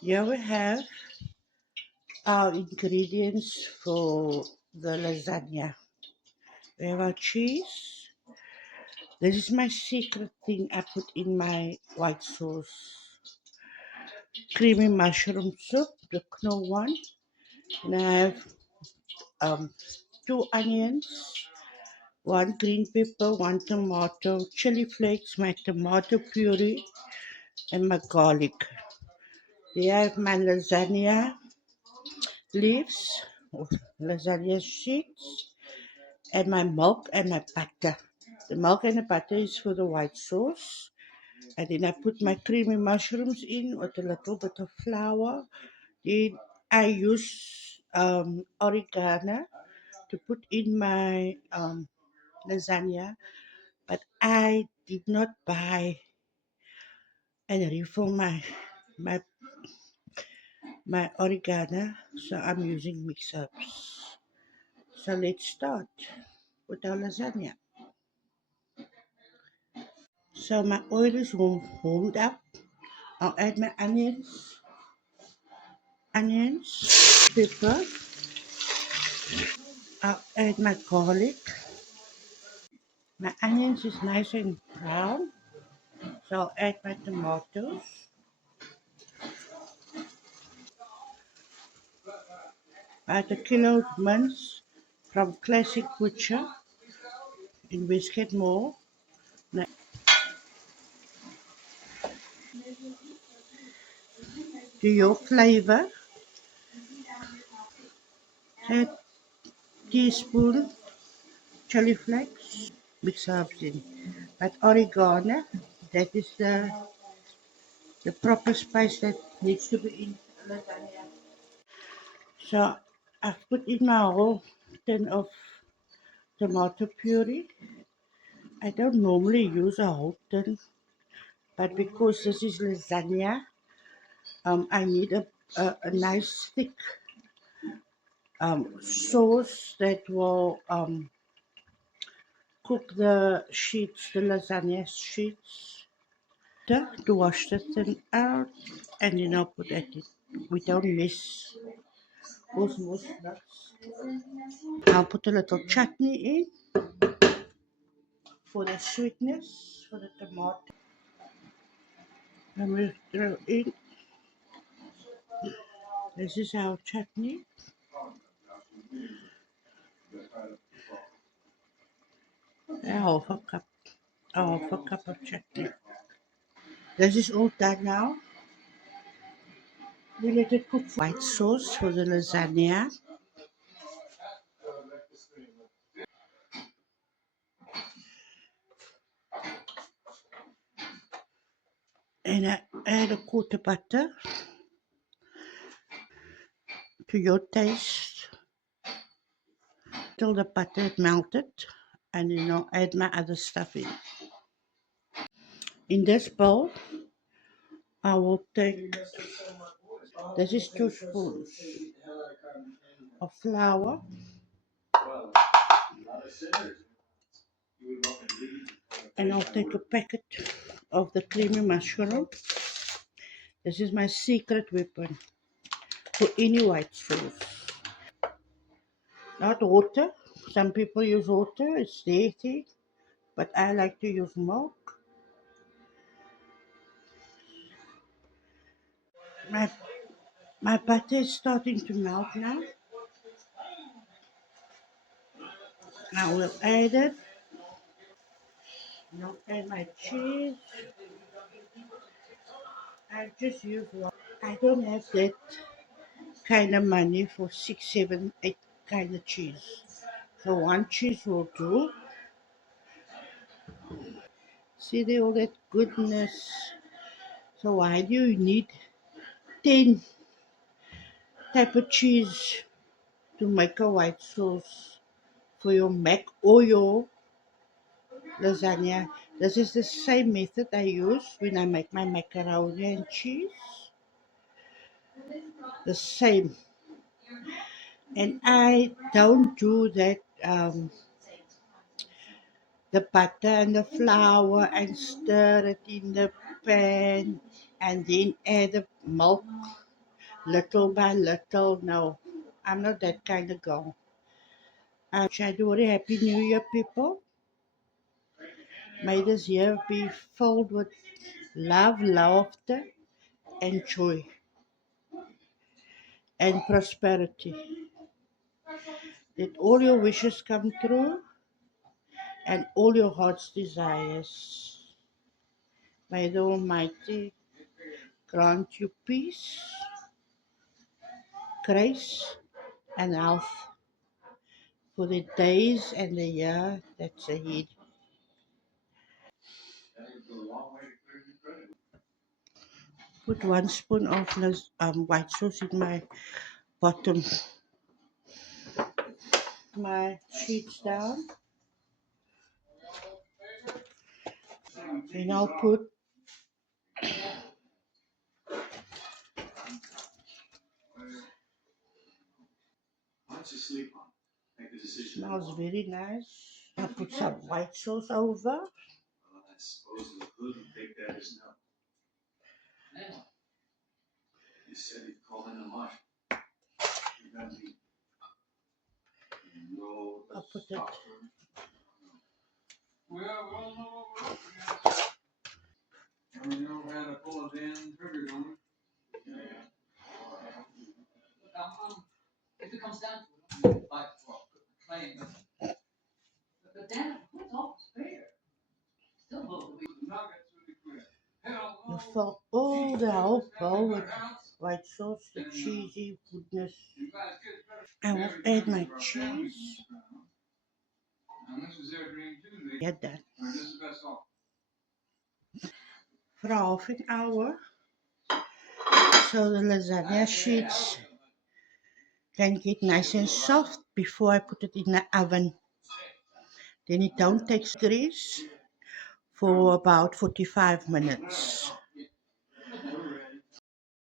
Here we have our ingredients for the lasagna. We have our cheese. This is my secret thing I put in my white sauce. Creamy mushroom soup, the knorr one. And I have um, 2 onions, 1 green pepper, 1 tomato, chili flakes, my tomato puree, and my garlic. There I have my lasagna leaves, or lasagna sheets, and my milk and my butter. The milk and the butter is for the white sauce. And then I put my creamy mushrooms in with a little bit of flour. Then I use oregano to put in my lasagna, but I did not buy and refill my my oregano, so I'm using mix-ups. So let's start with our lasagna. So my oil is warmed up. I'll add my onions, pepper. I'll add my garlic. My onions is nice and brown, so I'll add my tomatoes. About a kilo of mince from Classic Butcher in Biscuit Mall. To your flavor, add teaspoon chili flakes, mix herbs in. But oregano, that is the proper spice that needs to be in lasagna. So I've put in my whole tin of tomato puree. I don't normally use a whole tin, but because this is lasagna, I need a nice thick sauce that will cook the sheets, the lasagna sheets. To wash the thing out, and then I'll put that in. We don't miss those most nuts. I'll put a little chutney in for the sweetness, for the tomato. And we throw in, this is our chutney, a half a cup of chutney. This is all done now. We let it cook for white sauce for the lasagna. And I add a quarter butter to your taste till the butter is melted. And then I'll add my other stuff in. In this bowl, I will take, this is 2 spoons of flour, and I'll take a packet of the creamy mushroom. This is my secret weapon for any white sauce. Not water. Some people use water, it's dirty, but I like to use milk. My, my butter is starting to melt now. I will add it. Now add my cheese. I just use one. I don't have that kind of money for 6, 7, 8 kind of cheese. So one cheese will do. See there all that goodness. So why do you need 10 type of cheese to make a white sauce for your mac or your lasagna? This is the same method I use when I make my macaroni and cheese. The same. And I don't do that the butter and the flour and stir it in the pan and then add the milk. little by little. No, I'm not that kind of girl. January, Happy New Year, people. May this year be filled with love, laughter, and joy and prosperity. Let all your wishes come true and all your heart's desires. May the Almighty grant you peace, grace, and health for the days and the year that's ahead. Put 1 spoon of white sauce in my bottom, my sheets down. And I'll put smells very nice. I'll put some white sauce over. I'll put it. If it comes down to it, like playing, but then what's all fair? Still look. You fill all the whole bowl with white sauce, the cheesy goodness. I will add my cheese. Get that. For half an hour, so the lasagna sheets can get nice and soft before I put it in the oven. Then it don't take grease for about 45 minutes.